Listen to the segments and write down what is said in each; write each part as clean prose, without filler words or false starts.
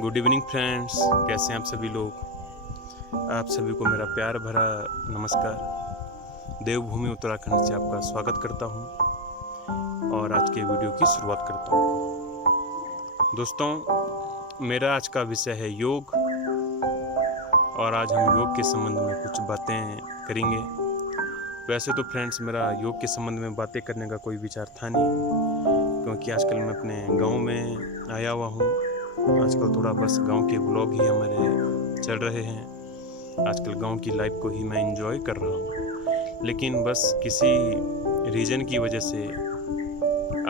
Good evening friends, कैसे हैं आप सभी लोग। आप सभी को मेरा प्यार भरा नमस्कार। देवभूमि उत्तराखंड से आपका स्वागत करता हूं और आज के वीडियो की शुरुआत करता हूं। दोस्तों, मेरा आज का विषय है योग और आज हम योग के संबंध में कुछ बातें करेंगे। वैसे तो फ्रेंड्स, मेरा योग के संबंध में बातें करने का कोई विचार था नहीं, क्योंकि आजकल मैं अपने गांव में आया हुआ हूं। आजकल थोड़ा बस गांव के व्लॉग ही हमारे चल रहे हैं। आजकल गांव की लाइफ को ही मैं एंजॉय कर रहा हूं, लेकिन बस किसी रीज़न की वजह से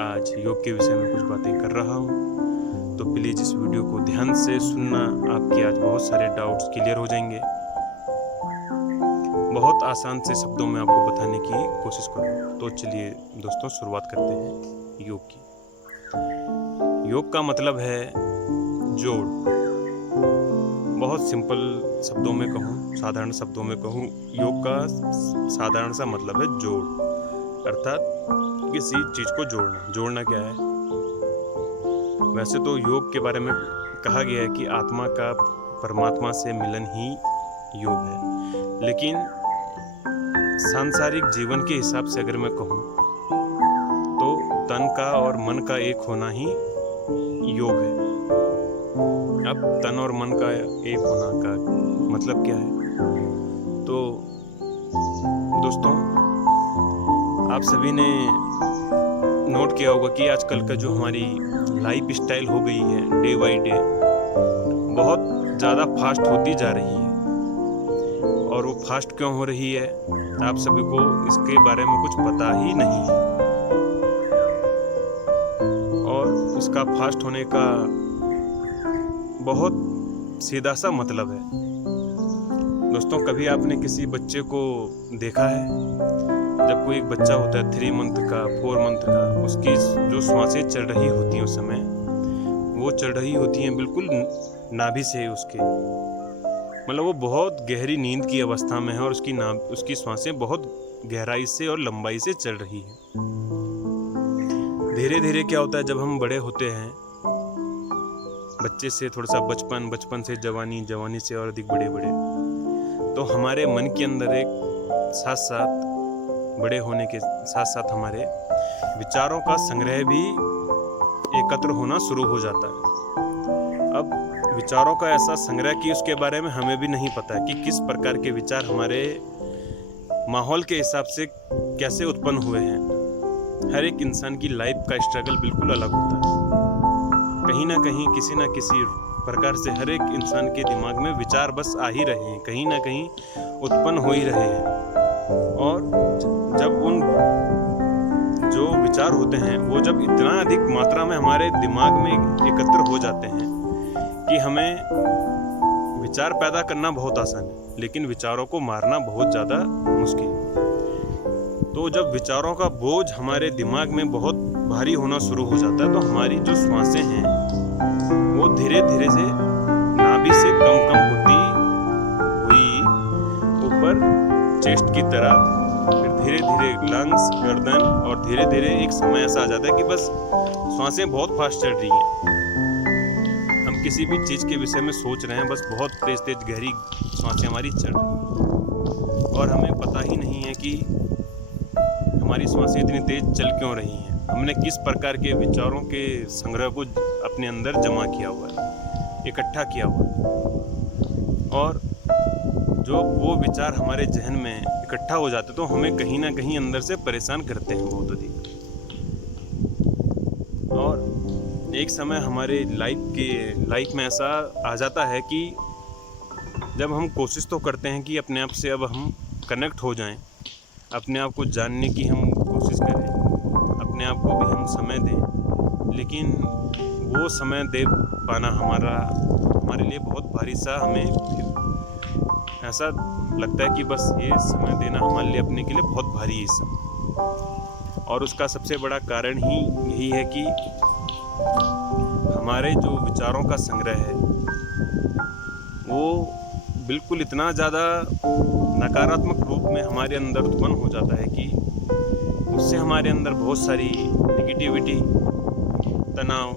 आज योग के विषय में कुछ बातें कर रहा हूं। तो प्लीज़ इस वीडियो को ध्यान से सुनना, आपके आज बहुत सारे डाउट्स क्लियर हो जाएंगे। बहुत आसान से शब्दों में आपको बताने की कोशिश करूँगा। तो चलिए दोस्तों, शुरुआत करते हैं योग की। योग का मतलब है जोड़। बहुत सिंपल शब्दों में कहूँ, साधारण शब्दों में कहूँ, योग का साधारण सा मतलब है जोड़, अर्थात किसी चीज़ को जोड़ना। जोड़ना क्या है? वैसे तो योग के बारे में कहा गया है कि आत्मा का परमात्मा से मिलन ही योग है, लेकिन सांसारिक जीवन के हिसाब से अगर मैं कहूँ तो तन का और मन का एक होना ही योग है। अब तन और मन का एक होना का मतलब क्या है? तो दोस्तों, आप सभी ने नोट किया होगा कि आजकल का जो हमारी लाइफ स्टाइल हो गई है, डे बाय डे बहुत ज़्यादा फास्ट होती जा रही है। और वो फास्ट क्यों हो रही है, आप सभी को इसके बारे में कुछ पता ही नहीं है। और इसका फास्ट होने का बहुत सीधा सा मतलब है। दोस्तों, कभी आपने किसी बच्चे को देखा है? जब कोई एक बच्चा होता है 3 मंथ का, 4 मंथ का, उसकी जो श्वासें चल रही होती हैं उस समय, वो चल रही होती हैं बिल्कुल नाभि से उसके, मतलब वो बहुत गहरी नींद की अवस्था में है और उसकी श्वासें बहुत गहराई से और लंबाई से चल रही है। धीरे धीरे क्या होता है, जब हम बड़े होते हैं, बच्चे से थोड़ा सा बचपन से जवानी, जवानी से और अधिक बड़े, तो हमारे मन के अंदर एक साथ साथ बड़े होने के साथ साथ हमारे विचारों का संग्रह भी एकत्र होना शुरू हो जाता है। अब विचारों का ऐसा संग्रह कि उसके बारे में हमें भी नहीं पता है कि किस प्रकार के विचार हमारे माहौल के हिसाब से कैसे उत्पन्न हुए हैं। हर एक इंसान की लाइफ का स्ट्रगल बिल्कुल अलग होता है। कहीं ना कहीं, किसी ना किसी प्रकार से हर एक इंसान के दिमाग में विचार बस आ ही रहे हैं, कहीं ना कहीं उत्पन्न हो ही रहे हैं। और जब उन जो विचार होते हैं वो जब इतना अधिक मात्रा में हमारे दिमाग में एकत्र हो जाते हैं कि हमें विचार पैदा करना बहुत आसान है, लेकिन विचारों को मारना बहुत ज़्यादा मुश्किल है। तो जब विचारों का बोझ हमारे दिमाग में बहुत भारी होना शुरू हो जाता है, तो हमारी जो श्वासें हैं वो धीरे धीरे से नाभि से कम होती हुई ऊपर चेस्ट की तरफ, फिर धीरे धीरे लंग्स, गर्दन, और धीरे धीरे एक समय ऐसा आ जाता है कि बस श्वासें बहुत फास्ट चल रही हैं। हम किसी भी चीज़ के विषय में सोच रहे हैं, बस बहुत तेज गहरी श्वासें हमारी चल रही हैं और हमें पता ही नहीं है कि हमारी श्वासें इतनी तेज चल क्यों रही हैं। हमने किस प्रकार के विचारों के संग्रह को अपने अंदर जमा किया हुआ है, इकट्ठा किया हुआ है, और जो वो विचार हमारे जहन में इकट्ठा हो जाते तो हमें कहीं ना कहीं अंदर से परेशान करते हैं बहुत अधिक। और एक समय हमारे लाइफ में ऐसा आ जाता है कि जब हम कोशिश तो करते हैं कि अपने आप से अब हम कनेक्ट हो जाएं, अपने आप को जानने की हम कोशिश करें, अपने आप को भी हम समय दें, लेकिन वो समय दे पाना हमारे लिए बहुत भारी सा, हमें ऐसा लगता है कि बस ये समय देना हमारे लिए अपने के लिए बहुत भारी है सब। और उसका सबसे बड़ा कारण ही यही है कि हमारे जो विचारों का संग्रह है वो बिल्कुल इतना ज़्यादा नकारात्मक रूप में हमारे अंदर उत्पन्न हो जाता है कि उससे हमारे अंदर बहुत सारी नेगेटिविटी, तनाव,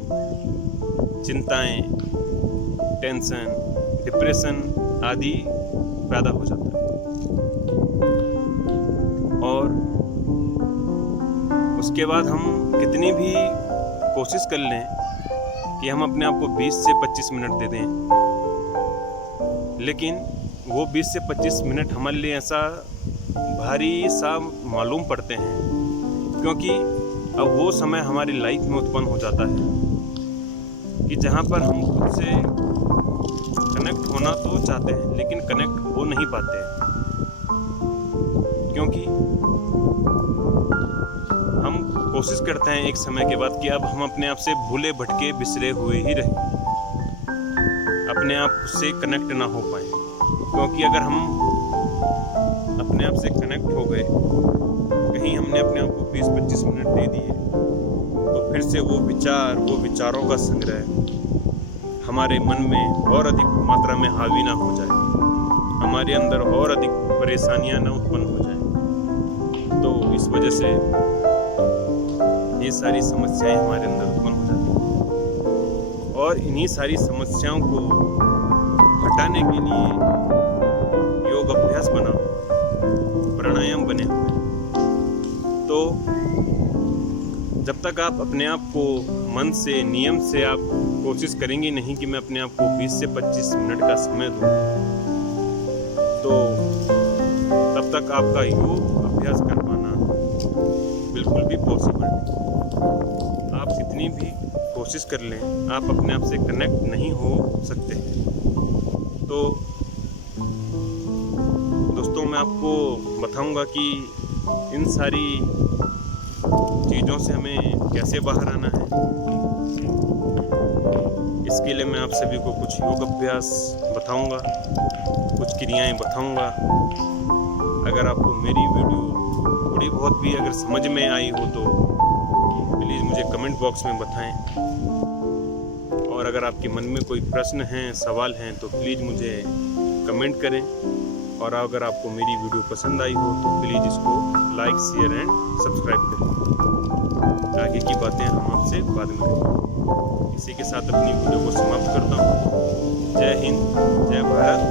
चिंताएं, टेंशन, डिप्रेशन आदि पैदा हो जाता है। और उसके बाद हम कितनी भी कोशिश कर लें कि हम अपने आप को 20 से 25 मिनट दे दें, लेकिन वो 20 से 25 मिनट हमारे लिए ऐसा भारी सा मालूम पड़ते हैं, क्योंकि अब वो समय हमारी लाइफ में उत्पन्न हो जाता है कि जहाँ पर हम खुद से कनेक्ट होना तो चाहते हैं लेकिन कनेक्ट हो नहीं पाते हैं, क्योंकि हम कोशिश करते हैं एक समय के बाद कि अब हम अपने आप से भूले भटके बिसरे हुए ही रहें, अपने आप से कनेक्ट ना हो पाए। क्योंकि अगर हम अपने आप से कनेक्ट हो गए, कहीं हमने अपने आप को 20-25 मिनट दे दिए, तो फिर से वो विचारों का संग्रह हमारे मन में और अधिक मात्रा में हावी ना हो जाए, हमारे अंदर और अधिक परेशानियां ना उत्पन्न हो जाए। तो इस वजह से ये सारी समस्याएं हमारे अंदर उत्पन्न हो जाती हैं, और इन्हीं सारी समस्याओं को हटाने के लिए योग अभ्यास बनाओ, प्राणायाम बने हुए। तो जब तक आप अपने आप को मन से, नियम से आप कोशिश करेंगे नहीं कि मैं अपने आप को 20 से 25 मिनट का समय दूं, तो तब तक आपका योग अभ्यास कर पाना बिल्कुल भी पॉसिबल नहीं। आप कितनी भी कोशिश कर लें, आप अपने आप से कनेक्ट नहीं हो सकते। तो दोस्तों, मैं आपको बताऊंगा कि इन सारी चीज़ों से हमें कैसे बाहर आना है। इसके लिए मैं आप सभी को कुछ योग अभ्यास बताऊंगा, कुछ क्रियाएं बताऊंगा। अगर आपको मेरी वीडियो थोड़ी बहुत भी अगर समझ में आई हो तो प्लीज़ मुझे कमेंट बॉक्स में बताएं, और अगर आपके मन में कोई प्रश्न हैं, सवाल हैं, तो प्लीज़ मुझे कमेंट करें। और अगर आपको मेरी वीडियो पसंद आई हो तो प्लीज़ इसको लाइक, शेयर एंड सब्सक्राइब करें। आगे की बातें हम आपसे बाद में करेंगे। इसी के साथ अपनी वीडियो को समाप्त करता हूँ। जय हिंद, जय भारत।